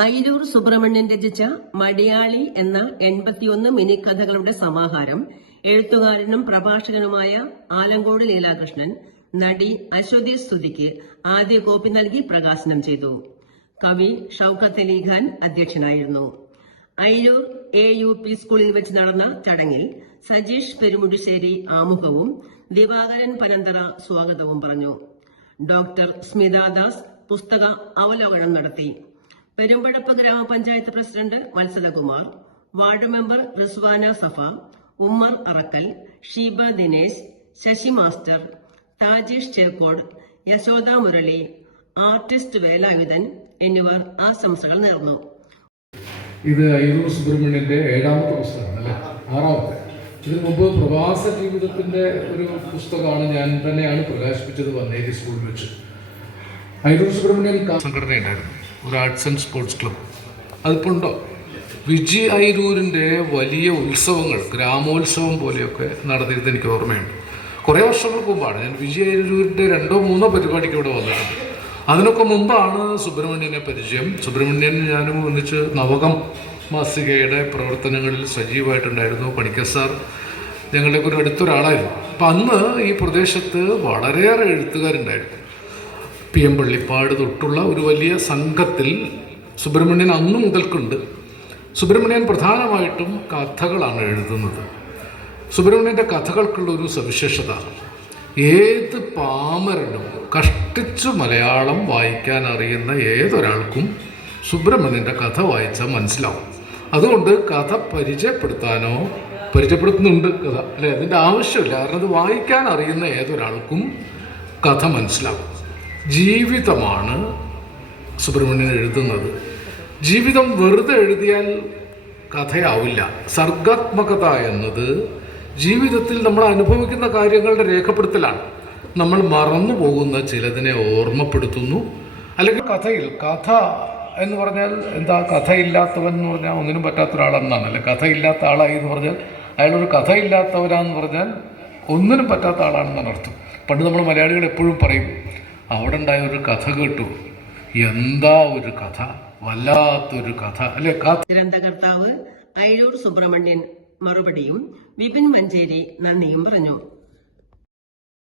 അയിരൂർ സുബ്രഹ്മണ്യൻ രചിച്ച മടിയാളി എന്ന 81 മിനിക്കഥകളുടെ സമാഹാരം എഴുത്തുകാരനും പ്രഭാഷകനുമായ ആലങ്കോട് ലീലാകൃഷ്ണൻ നടി അശ്വതി സ്തുതിക്ക് ആദ്യ കോപ്പി നൽകി പ്രകാശനം ചെയ്തു. കവി ഷൌക്കത്ത് അലി ഖാൻ അധ്യക്ഷനായിരുന്നു. അയിരൂർ AUP സ്കൂളിൽ വെച്ച് നടന്ന ചടങ്ങിൽ സജീഷ് പെരുമുടിശ്ശേരി ആമുഖവും ദിവാകരൻ പനന്തറ സ്വാഗതവും പറഞ്ഞു. ഡോക്ടർ സ്മിതാദാസ് പുസ്തക അവലോകനം നടത്തി. Perumpadappu grama panchayat president Valsalakumar, ward member Rizwana Safa, Ummer Arakkal, Sheeba Dinesh, Sasi master, Thajeesh Chekkode, Yashoda Murali, artist Velayudhan എന്നിവർ ആശംസകൾ നേർന്നു. ഇത് അയിരൂർ സുബ്രഹ്മണ്യന്റെ 7ാമത്തെ പുസ്തകമാണ് അല്ലെ, 6ാമത്തെ. ഇതിനു മുമ്പ് പ്രവാസ ജീവിതത്തിന്റെ ഒരു പുസ്തകമാണ് ഞാൻ തന്നെയാണ് പ്രകാശിപ്പിച്ചത് വന്നേരി സ്കൂളിൽ വെച്ച്. അയിരൂർ സുബ്രഹ്മണ്യൻ സംഘടനയുണ്ടായിരുന്നു, ഒരു ആർട്സ് ആൻഡ് സ്പോർട്സ് ക്ലബ്ബ്. അതിപ്പോൾ ഉണ്ടോ? വിജയ് അയിരൂരിൻ്റെ വലിയ ഉത്സവങ്ങൾ, ഗ്രാമോത്സവം പോലെയൊക്കെ നടത്തിയിട്ട് എനിക്ക് ഓർമ്മയുണ്ട്. കുറേ വർഷങ്ങൾക്ക് മുമ്പാണ് ഞാൻ വിജയ് അയിരൂരിൻ്റെ 2ഓ 3ഓ പരിപാടിക്ക് ഇവിടെ വന്നിട്ടുണ്ട്. അതിനൊക്കെ മുമ്പാണ് സുബ്രഹ്മണ്യനെ പരിചയം. സുബ്രഹ്മണ്യൻ ഞാനും ഒന്നിച്ച് നവകം മാസികയുടെ പ്രവർത്തനങ്ങളിൽ സജീവമായിട്ടുണ്ടായിരുന്നു. പണിക്കർ സാർ ഞങ്ങളുടെയൊക്കെ ഒരു അടുത്തൊരാളായിരുന്നു. അപ്പം അന്ന് ഈ പ്രദേശത്ത് വളരെയേറെ എഴുത്തുകാരുണ്ടായിരുന്നു. PM പള്ളിപ്പാട് തൊട്ടുള്ള ഒരു വലിയ സംഘത്തിൽ സുബ്രഹ്മണ്യൻ അന്നു മുതൽക്കുണ്ട്. സുബ്രഹ്മണ്യൻ പ്രധാനമായിട്ടും കഥകളാണ് എഴുതുന്നത്. സുബ്രഹ്മണ്യൻ്റെ കഥകൾക്കുള്ളൊരു സവിശേഷത, ഏത് പാമരനും കഷ്ടിച്ചു മലയാളം വായിക്കാൻ അറിയുന്ന ഏതൊരാൾക്കും സുബ്രഹ്മണ്യൻ്റെ കഥ വായിച്ചാൽ മനസ്സിലാവും. അതുകൊണ്ട് കഥ പരിചയപ്പെടുത്തുന്നുണ്ട് കഥ അല്ലേ, അതിൻ്റെ ആവശ്യമില്ല. കാരണം അത് വായിക്കാൻ അറിയുന്ന ഏതൊരാൾക്കും കഥ മനസ്സിലാവും. ജീവിതമാണ് സുബ്രഹ്മണ്യൻ എഴുതുന്നത്. ജീവിതം വെറുതെ എഴുതിയാൽ കഥയാവില്ല. സർഗാത്മകത എന്നത് ജീവിതത്തിൽ നമ്മൾ അനുഭവിക്കുന്ന കാര്യങ്ങളുടെ രേഖപ്പെടുത്തലാണ്. നമ്മൾ മറന്നു പോകുന്ന ചിലതിനെ ഓർമ്മപ്പെടുത്തുന്നു. അല്ലെങ്കിൽ കഥ എന്ന് പറഞ്ഞാൽ എന്താ? കഥയില്ലാത്തവൻ എന്ന് പറഞ്ഞാൽ ഒന്നിനും പറ്റാത്ത ഒരാളെന്നാണ്. അല്ലെ, കഥയില്ലാത്ത ആളായി എന്ന് പറഞ്ഞാൽ അയാളൊരു കഥയില്ലാത്തവരാന്ന് പറഞ്ഞാൽ ഒന്നിനും പറ്റാത്ത ആളാണെന്നാണ് അർത്ഥം. പണ്ട് നമ്മൾ മലയാളികൾ എപ്പോഴും പറയും, അവിടെ ഉണ്ടായ ഒരു കഥ കേട്ടു, എന്താ ഒരു കഥ, വല്ലാത്തൊരു കഥ അല്ലെ. ഗ്രന്ഥകർത്താവ് അയിരൂർ സുബ്രഹ്മണ്യൻ മറുപടിയും വിപിൻ മഞ്ചേരി നന്ദിയും പറഞ്ഞു.